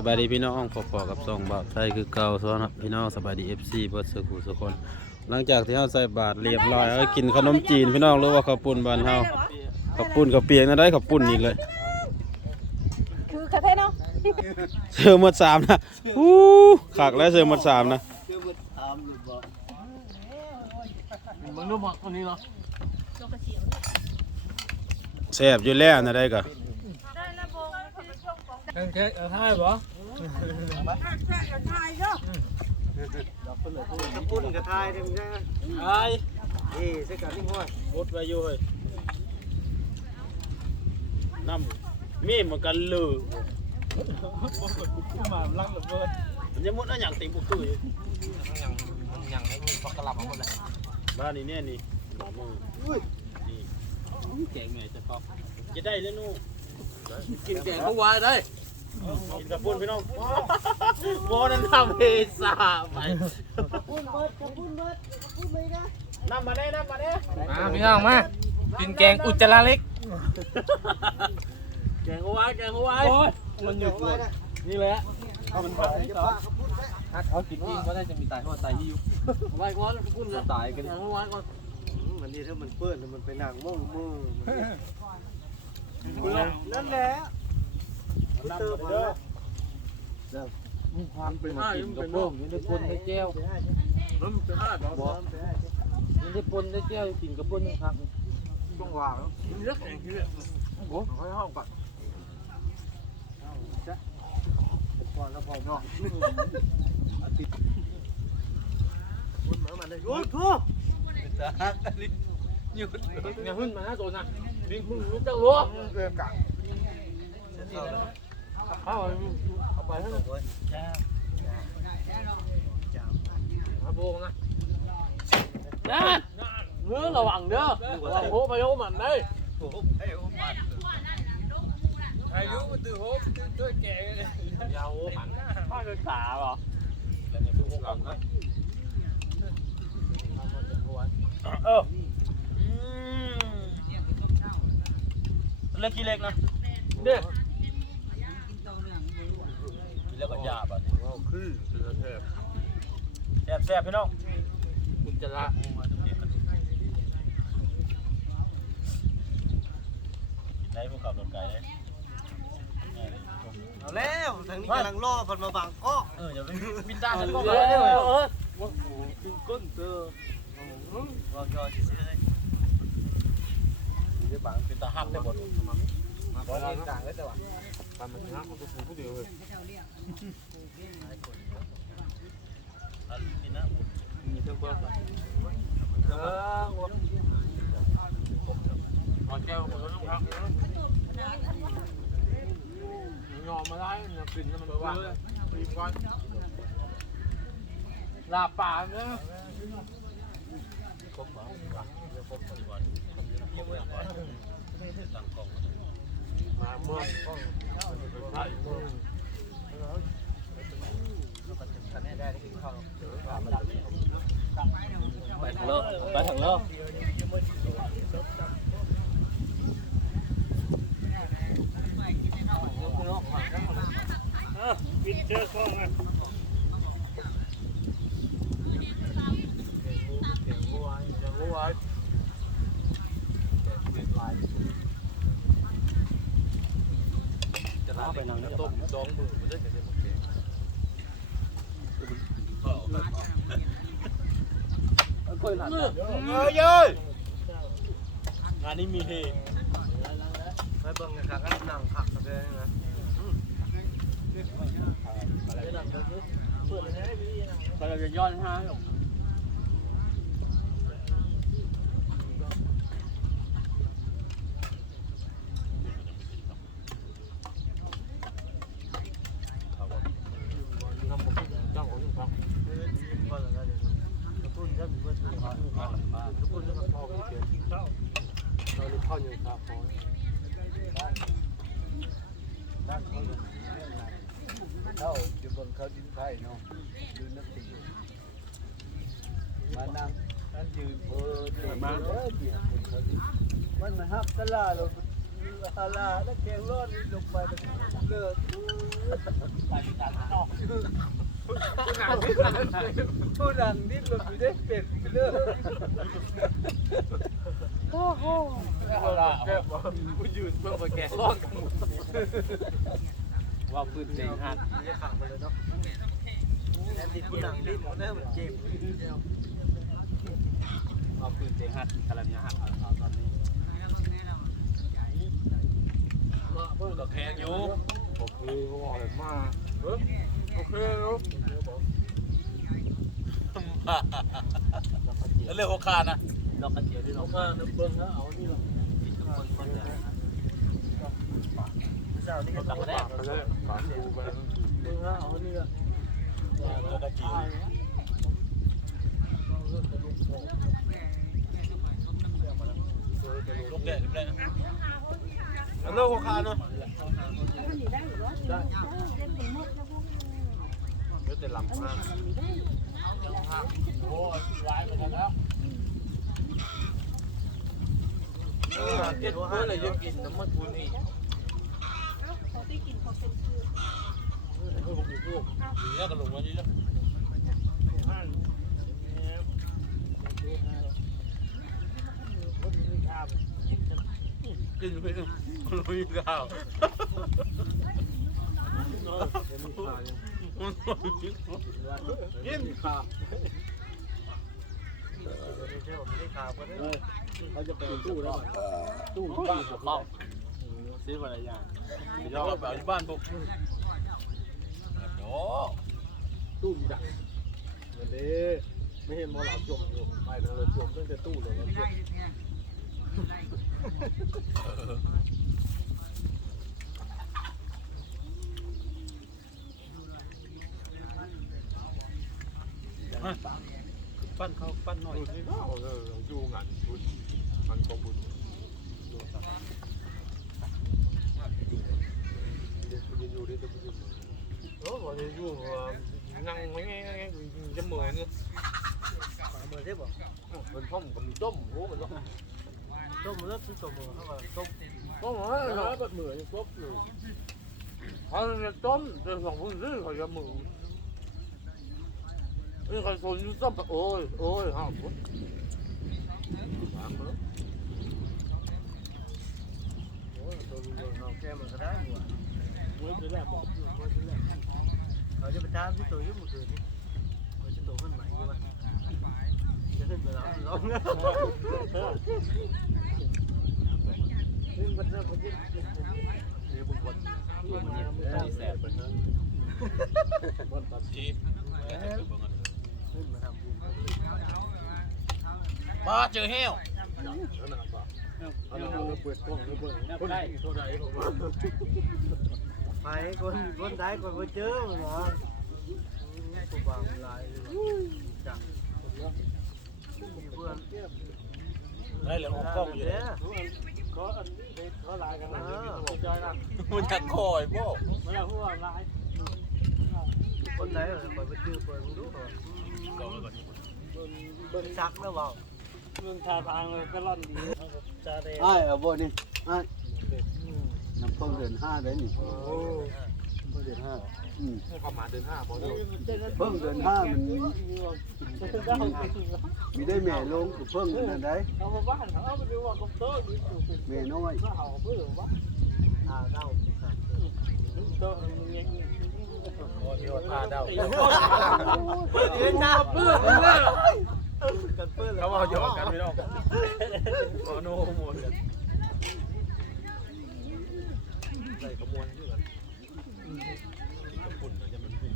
สบายดีพี่น้องพอๆกับสองบาทไทยคือเก่าสวัสดีพี่น้องสบายดี FC เบิดสุขุสุกคนหลังจากที่เฮาใส่บาทเรียบร้อยเอากินขนมจีนพี่น้องหรือว่าข้าวปุ้นบ้านเฮาข้าวปุ้นข้าวเปียกนั่นได้ข้าวปุ้นอีกเลยคือคาเฟ่เนาะเสือหมดสามนะอู้ขากแล้วเสือหมดสามนะมึงรู้มั้งคนนี้เนาะแซ่บอยู่แล้วนะได้ก็ แค่แค่เอาท่าเหรอปุ่นกระทายเด้มึงนะไอ้เอ้ใส่กันนี่ห้อยบดไว้อยู่เฮ้ยน้ำมีมันกันลือมาลังระเบิดมันจะมุดเอาหยังติบุกคืออยู่ยังยังไม่มีฟักกระลับมาหมดเลยบ้านนี้เนี่ยนี่หมอมือนี่แกงแม่จะพอจะได้แล้วนู่กินแกงก็วายได้ กินกับปุ้นพี่น้องโมนั่นทำเฮซาไปปุ่นเบิดกระปุ่นเบิดปุ่นไปนะน้ำมาได้น้ำมาได้มาพี่น้องมากินแกงอุจจาระเล็ก แกงเอาไว้แกงเอาไว้มันหยุดไว้นะนี่แหละเอามันจะปะกระปุ่นไปเขากินกินก็ได้จะมีตายเพราะตายหิวไว้ก่อนปุ้นจะตายกันแกงเอาไว้ก่อนมันนี่ถ้ามันเปื้อนมันไปนั่งมุ่งมือนั่นแหละ มาเด้อมีความเป็นกินกระเบื้องยังได้ปนได้แก้วน้ำจะได้บ่บ่ยังได้ปนได้แก้วกินกระเบื้องครับช่วงว่างเลือกแกงที่โอ้ให้ห้องก่อนก่อนแล้วพอเนาะปุ่นมามันเลยโอ้ยทุกยังขึ้นมาหน้าตัวนะวิ่งมึงลุกจังรัวเรื่องกะ เอาเอาไปให้มาโบงนะนั่นเนื้อระวังเด้อโอ้ไปโอ้มันได้อายุมันตื่นโฮมตื่นด้วยแก่ยาวโอ้หันพ่อเป็นสาเหรอเออเล็กกี่เล็กนะเนี่ย แล้วก็ยาบ่คือเสือแทบแซ่บแซ่บพี่น้องคุณจะละได้พวกขับรถไกลเลยเอาแล้วทางนี้กำลังล่อมันมาบังก็เอออย่าไปบินตาฉันเอก็อมาเอเลยอเออว่าโอ้ขึ้นก้นเธอรอจอจะซื้อเลยเดี๋ยวบังเป็นตาหักได้หมดมาบอลเล่นกลางแล้วแต่ว่าทำมันฮักมันก็ฟูผู้เดียวเลยอันนี้นมีเท่าก้อนเออหอแก้วมันก็ต้องพักยอมมาได้เนี่ยปิ่นมันว่างปีกวันลาป่าเนาะครบบ่ครบก่อนครบก่อนมาเมื่อก็ใช่เมื่อ ไปทางโลกไปทางโลกจะลาไปนั่งต้ม สองมือมันได้แต่หมดแกงค่อยหลับเอ้ยเอ้ยงานนี้มีเฮไปเบิ่งนะครับก็นั่งขักกันเลยนะไปเราจะย้อนห้าหรอก น้ำมันจ้างของยังพัก ก่อนแล้วเดี๋ยวกระตุ้นจะมีเมื่อไหร่ ทุกคนจะมาพอกัน เข้าอนนี้ข้าวยังขาพอเขาอยู่บนเขาดินไผ่เนาะยืนนักตีมานั่งนั่นยืนเออเดินมาเออเบียดบนเขาดินมันมาฮับตลาลง ตะลาแล้วแกงร้อนลงไปเลิกผู้ดังดิ้นหลบอยู่ได้เป็ดไปเลยเอาละกูยืนเพื่อมาแกะร้องกันว่าพื้นเต็งหักจะขังไปเลยเนาะแอนดี้ผู้ดังดิ้นมันเริ่มเจ็บว่าพื้นเต็งหักกำลังจะหักเอาตอนนี้มาเพิ่ง กับแข็งอยู่โอเคว่าอะไรมากโอเคลูกแล้วเรื่องขอคานะดอกกระเจียวที่เราเพิ่งเบิ่งแล้วเอานี่หรอที่ทุกคนคนจะเจ้านี่ก็ตักมาได้เลยฝาดูไปเบิ่งแล้วเอานี่ละแล้วก็จี ลูกแก่ลูกแก่แล้วเรื่องของคาเนาะมันอยู่ได้หรือว่าได้เล่นเป็นมดแล้วพวกเดี๋ยวจะลำมากมันมีได้โอ้ยร้ายเหมือนกันแล้วเจ็ดเพื่ออะกินน้ำมันทุนนี่เขาไปกินเขาเป็นคือเพื่อผมอยู่พวกอยู่เนี่ยกันลงมานี่แล้ว กินไปเองคนรู้ยังข้าวกินข้าวเขาจะไปตู้แล้วตู้บ้านกับเขาซื้อมาอะไรอย่างยอมแบบอยู่บ้านพวกโอ้ตู้มีดักเงินเด้ไม่เห็นมอหลับจมอยู่ไปทางเลยจมตั้งแต่ตู้เลยแล้ว ปั้นเขาปั้นหน่อยตู้ที่เขาเอออยู่งานบุญมันก็บุญเดี๋ยวอยู่ได้จะบุญโหวันนี้อยู่นั่งไม่ไงจะเหมือนมือได้บ่มันต้มกับมีต้มโอ้มันต้ม ต้มเลือดที่ตัวมือเข้ามาต้มต้มเหรอแล้วแบบเหมือนครบอยู่เขาจะต้มจะสองคนซื้อเขาจะมือนี่เขาสนอยู่ต้มโอ้ยโอ้ยฮะโอ้ตัวลุงเราแก้มันก็ได้หัวเมื่อจะแรกบอกเมื่อที่แรกเราจะไปตามที่ตัวยุ่งมือถือนี่เราจะตัวขึ้นใหม่ใช่ไหมจะขึ้นไปแล้วร้องขึ้นไปแล้วพอดี เดี๋ยว บุญคนที่แสบไปนะบนตัดจีขึ้นมาเจอเหี้ยวไปคนคนได้คนไปเจอเหรอตัวบางลายจับเพื่อนได้เหลือของกล้องอยู่เนี่เนี่ย มันนี้ขาลายกันนะข้าใจนะมันจะคอยบ่เวลาพูดว่าลายคนไหนเหรอไปเจอเปิดดูก่อนเบิ่งซักแล้วบ่เรื่องท่าทางเลยก็ร่อนดีจะได้ไอ้เอาบ่นี่ไอ้น้ำเพิ่งเดือนห้าได้นี่โอ้ ดือนห้าอืมประมาณเดือนห้าพอเพิ่งเดือนห้ามันมีมีได้แม่ลงคือเพิ่งนั่นได้เอาบ้านเขาไปดูว่ากบโตนี่แม่น้อยข้าเพื่อวะอาเดาเตอร์มันยังโอ้ยว่าท่าเดาเดี๋ยวจ้าเพื่อนเพื่อเขาเอาหยอกกันไม่ต้องโมโนโมนกันใส่ขมวนอยู่ กันกับปุ่นจะมันปุ่น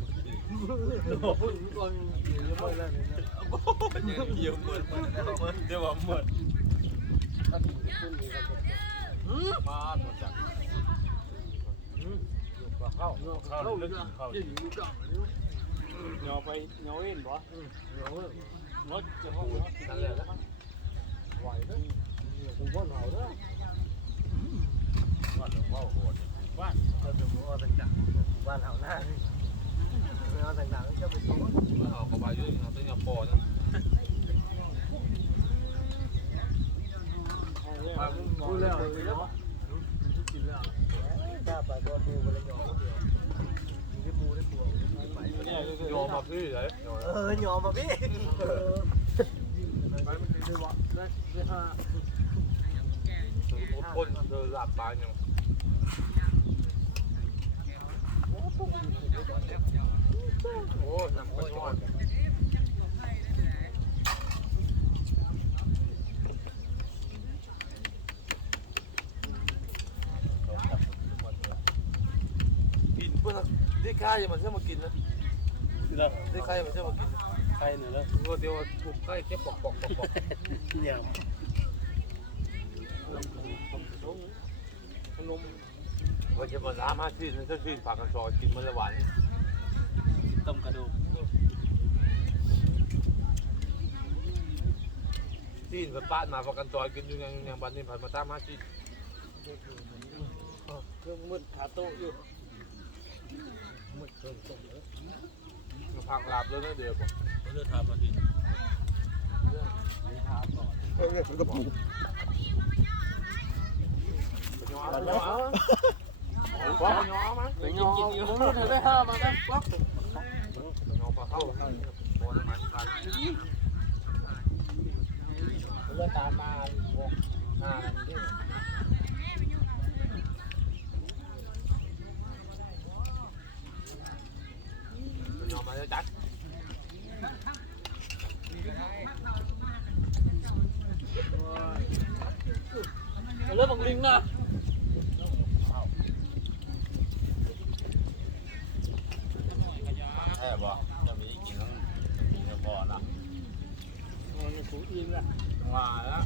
พูดก่อนเดี๋ยวไปแล้วเนี่ยเยี่ยมเหมือนเหมือนเดี๋ยวว่าเหมือนมาหมดจ้ะเข้าเข้าลึกเข้าเงาไปเงาเอ็นบ่งดจะห้องงดกันเลยแล้วไหวด้วยผมว่าหนาวด้วยว่าเดี๋ยวว่าโหด เราจะมัวต่างๆบ้านเฮาหน้านี่เอาต่างๆจะไปตัวเอาเข้าไปด้วยเอาตัวนี้พอนะพูดแล้วเลยเนาะกินแล้วถ้าไปก็มูไปเลยหยอกเดียวมีได้มูได้ปวงไปยอมมาพี่เลยเออยอมมาพี่ไปมันได้วะได้ได้ห้าคนเธอหลับตายยัง โอ้หนังกระชอนกินเพื่อนได้ค่ายยังมันเชื่อมากินนะได้ค่ายยังมันเชื่อมากินใครเนี่ยแล้วก็เดี๋ยวถูกใกล้แค่ปอกปอกปอกปอกเนี่ยขนม ว่าจะมาสามารถที่นั่นจะที่ผักกระชอกินมันละหวานต้มกระดูกที่ไปป้านมาผักกันจอยกินอยู่ยังยังบันนี้ผ่านมาตามมาที่เครื่องมืดขาโต๊ะอยู่ผักลาบเลยนะเดี๋ยวบอกเลือดทำมาทีย้อนย้อนป๊อกย้อนมั้งไปกินกินอยู่นู้นได้ห้ามาแล้วป๊อกย้อนปลาเข้าบอลมันกันเลือด ตามมาหกห้าที่ย้อนมาแล้วจัดเลือดบังลิงนะ แค่บอกจะมีกินทั้งมีทั้งบ่อนะ มันถูอิงละว่าแล้